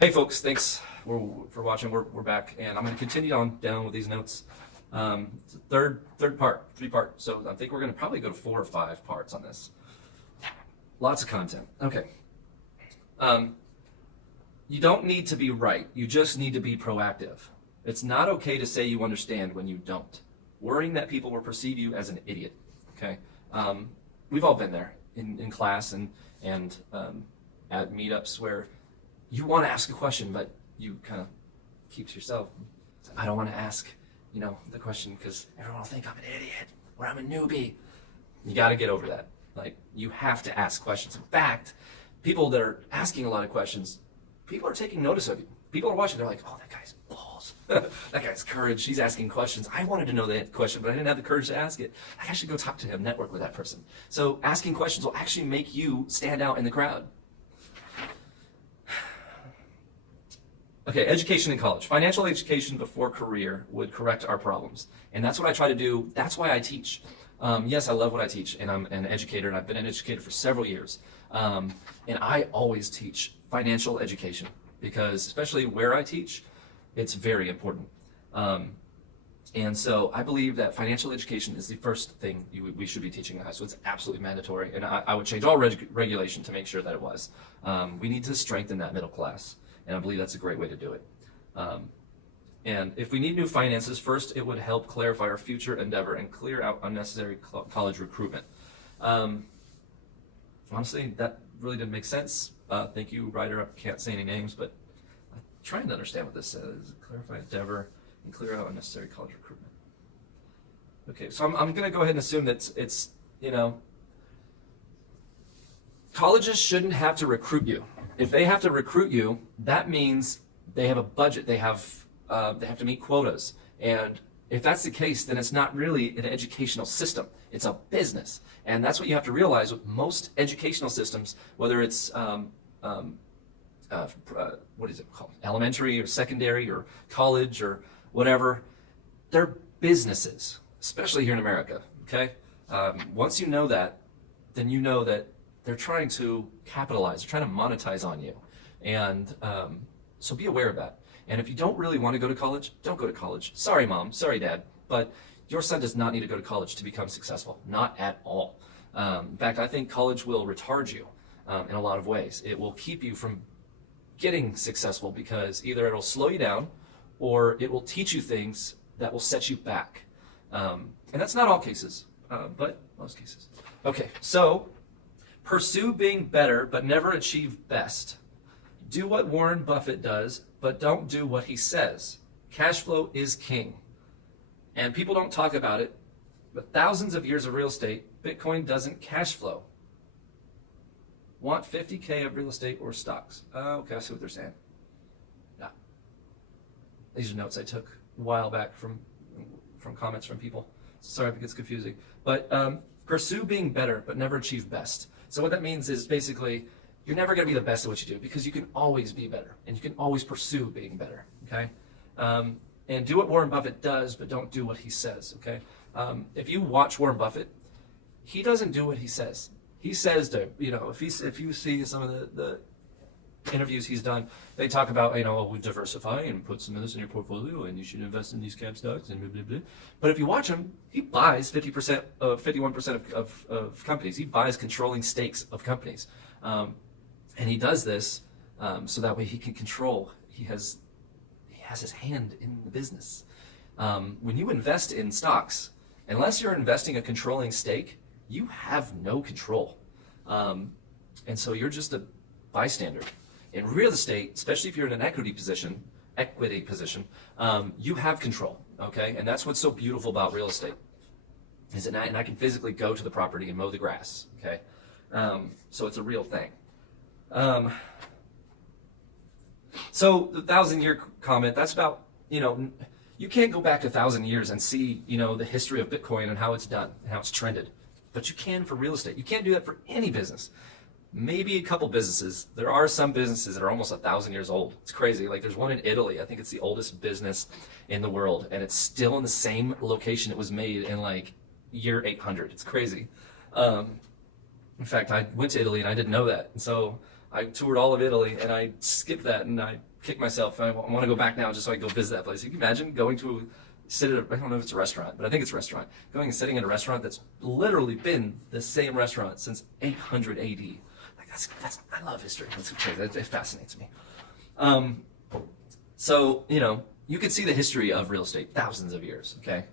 Hey folks, thanks for watching. We're back, and I'm going to continue on down with these notes. It's a third part, 3-part. So I think we're going to probably go to 4 or 5 parts on this. Lots of content. Okay. You don't need to be right. You just need to be proactive. It's not okay to say you understand when you don't. Worrying that people will perceive you as an idiot. Okay. We've all been there in class and at meetups where you want to ask a question, but you kind of keep to yourself. I don't want to ask, the question because everyone will think I'm an idiot or I'm a newbie. You got to get over that. Like, you have to ask questions. In fact, people that are asking a lot of questions, people are taking notice of you. People are watching. They're like, oh, that guy's balls. That guy's courage. He's asking questions. I wanted to know that question, but I didn't have the courage to ask it. I should go talk to him, network with that person. So asking questions will actually make you stand out in the crowd. Okay, education in college. Financial education before career would correct our problems. And that's what I try to do. That's why I teach. Yes, I love what I teach, and I'm an educator, and I've been an educator for several years. And I always teach financial education because, especially where I teach, it's very important. And so I believe that financial education is the first thing we should be teaching in high school. It's absolutely mandatory, and I would change all regulation to make sure that it was. We need to strengthen that middle class. And I believe that's a great way to do it. And if we need new finances, first, it would help clarify our future endeavor and clear out unnecessary college recruitment. Honestly, that really didn't make sense. Thank you, writer. I can't say any names, but I'm trying to understand what this says. Clarify endeavor and clear out unnecessary college recruitment. Okay, so I'm going to go ahead and assume that it's colleges shouldn't have to recruit you. If they have to recruit you, that means they have a budget. They have to meet quotas. And if that's the case, then it's not really an educational system. It's a business. And that's what you have to realize with most educational systems, whether it's what is it called? Elementary or secondary or college or whatever. They're businesses, especially here in America. Okay. Once you know that, then you know that they're trying to capitalize, they're trying to monetize on you. And so be aware of that. And if you don't really want to go to college, don't go to college. Sorry, mom, sorry, dad, but your son does not need to go to college to become successful. Not at all. In fact, I think college will retard you in a lot of ways. It will keep you from getting successful because either it'll slow you down or it will teach you things that will set you back. And that's not all cases, but most cases. Okay, so pursue being better, but never achieve best. Do what Warren Buffett does, but don't do what he says. Cash flow is king. And people don't talk about it, but thousands of years of real estate, Bitcoin doesn't cash flow. Want 50K of real estate or stocks? Okay, I see what they're saying. Yeah. These are notes I took a while back from comments from people. Sorry if it gets confusing. But pursue being better, but never achieve best. So what that means is basically you're never going to be the best at what you do because you can always be better and you can always pursue being better, okay? And do what Warren Buffett does, but don't do what he says, okay? If you watch Warren Buffett, he doesn't do what he says. He says to, if you see some of the interviews he's done, they talk about, we diversify and put some of this in your portfolio and you should invest in these cap stocks and blah, blah, blah. But if you watch him, he buys 51% of companies. He buys controlling stakes of companies. And he does this so that way he can control. He has his hand in the business. When you invest in stocks, unless you're investing a controlling stake, you have no control. And so you're just a bystander. In real estate, especially if you're in an equity position, you have control, okay? And that's what's so beautiful about real estate, is that I can physically go to the property and mow the grass, okay? So it's a real thing. So the 1,000-year comment, that's about, you can't go back 1,000 years and see, the history of Bitcoin and how it's done and how it's trended. But you can for real estate. You can't do that for any business. Maybe a couple businesses. There are some businesses that are almost 1,000 years old. It's crazy. Like there's one in Italy. I think it's the oldest business in the world, and it's still in the same location it was made in like year 800. It's crazy. In fact, I went to Italy and I didn't know that, and so I toured all of Italy and I skipped that and I kick myself. I want to go back now just so I can go visit that place. You can imagine going to sit at I don't know if it's a restaurant, but I think it's a restaurant. Going and sitting in a restaurant that's literally been the same restaurant since 800 AD. Like I love history. That's crazy. It fascinates me. So, you can see the history of real estate, thousands of years, okay?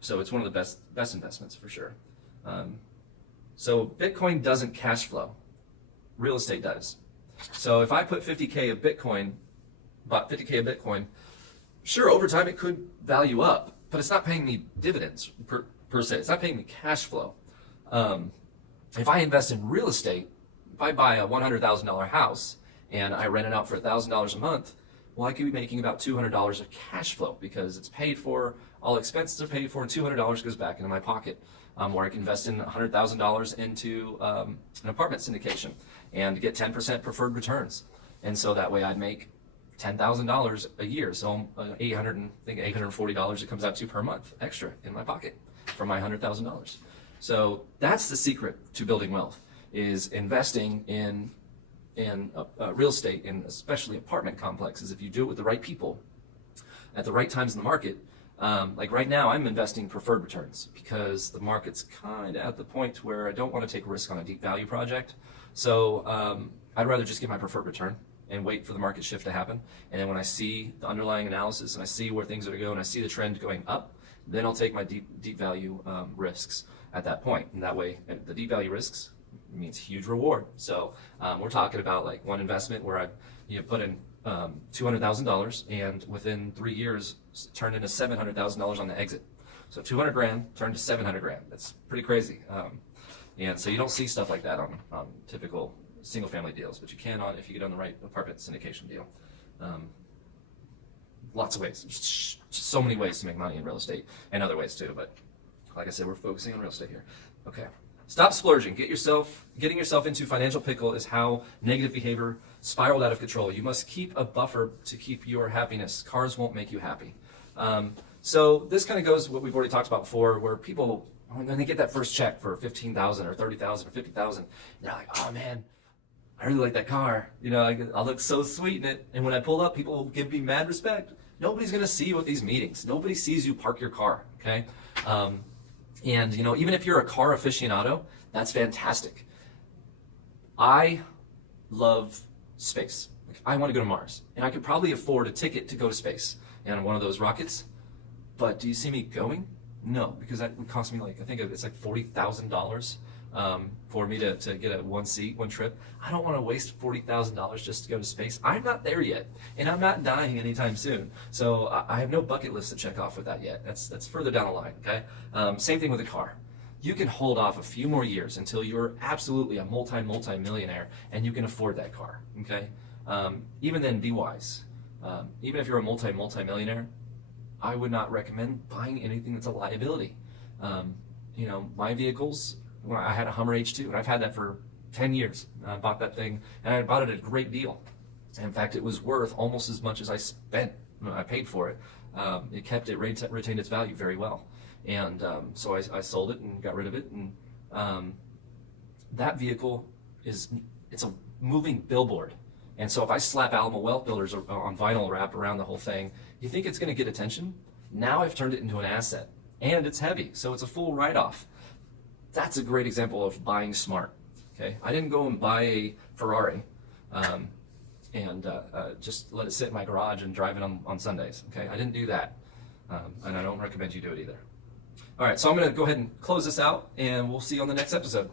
So it's one of the best investments for sure. So Bitcoin doesn't cash flow. Real estate does. So if I put 50K of Bitcoin, bought 50K of Bitcoin, sure, over time it could value up, but it's not paying me dividends per se. It's not paying me cash flow. If I invest in real estate, if I buy a $100,000 house and I rent it out for $1,000 a month, well, I could be making about $200 of cash flow because it's paid for, all expenses are paid for, and $200 goes back into my pocket. Or I can invest in $100,000 into an apartment syndication and get 10% preferred returns. And so that way I'd make $10,000 a year. So $840 it comes out to per month extra in my pocket from my $100,000. So that's the secret to building wealth, is investing in real estate, and especially apartment complexes. If you do it with the right people at the right times in the market, like right now I'm investing preferred returns because the market's kind of at the point where I don't want to take a risk on a deep value project. So I'd rather just get my preferred return and wait for the market shift to happen. And then when I see the underlying analysis and I see where things are going to go and I see the trend going up, then I'll take my deep value risks at that point. And that way, the deep value risks means huge reward. So we're talking about like one investment where I put in $200,000 and within 3 years turned into $700,000 on the exit. So 200 grand turned to 700 grand. That's pretty crazy. And so you don't see stuff like that on typical single family deals, but you can if you get on the right apartment syndication deal. Lots of ways. Just so many ways to make money in real estate, and other ways too. But like I said, we're focusing on real estate here. Okay. Stop splurging. Getting yourself into financial pickle is how negative behavior spiraled out of control. You must keep a buffer to keep your happiness. Cars won't make you happy. So this kind of goes what we've already talked about before, where people, when they get that first check for $15,000 or $30,000 or $50,000, they're like, oh man, I really like that car. I'll look so sweet in it. And when I pull up, people will give me mad respect. Nobody's going to see you at these meetings. Nobody sees you park your car, okay? And even if you're a car aficionado, that's fantastic. I love space. Like, I want to go to Mars, and I could probably afford a ticket to go to space and one of those rockets. But do you see me going? No, because that would cost me I think it's like $40,000 for me to get a one trip. I don't want to waste $40,000 just to go to space. I'm not there yet, and I'm not dying anytime soon. So I have no bucket list to check off with that yet. That's further down the line, okay? Same thing with a car. You can hold off a few more years until you're absolutely a multi-millionaire and you can afford that car, okay? Even then, be wise. Even if you're a multi-millionaire, I would not recommend buying anything that's a liability. My vehicles, when I had a Hummer H2, and I've had that for 10 years. I bought that thing, and I bought it at a great deal. In fact, it was worth almost as much as I paid for it. It retained its value very well. And so I sold it and got rid of it. And that vehicle it's a moving billboard. And so if I slap Alamo Wealth Builders on vinyl wrap around the whole thing, you think it's going to get attention? Now I've turned it into an asset. And it's heavy, so it's a full write-off. That's a great example of buying smart. Okay, I didn't go and buy a Ferrari and just let it sit in my garage and drive it on Sundays. Okay, I didn't do that, and I don't recommend you do it either. All right, so I'm going to go ahead and close this out, and we'll see you on the next episode.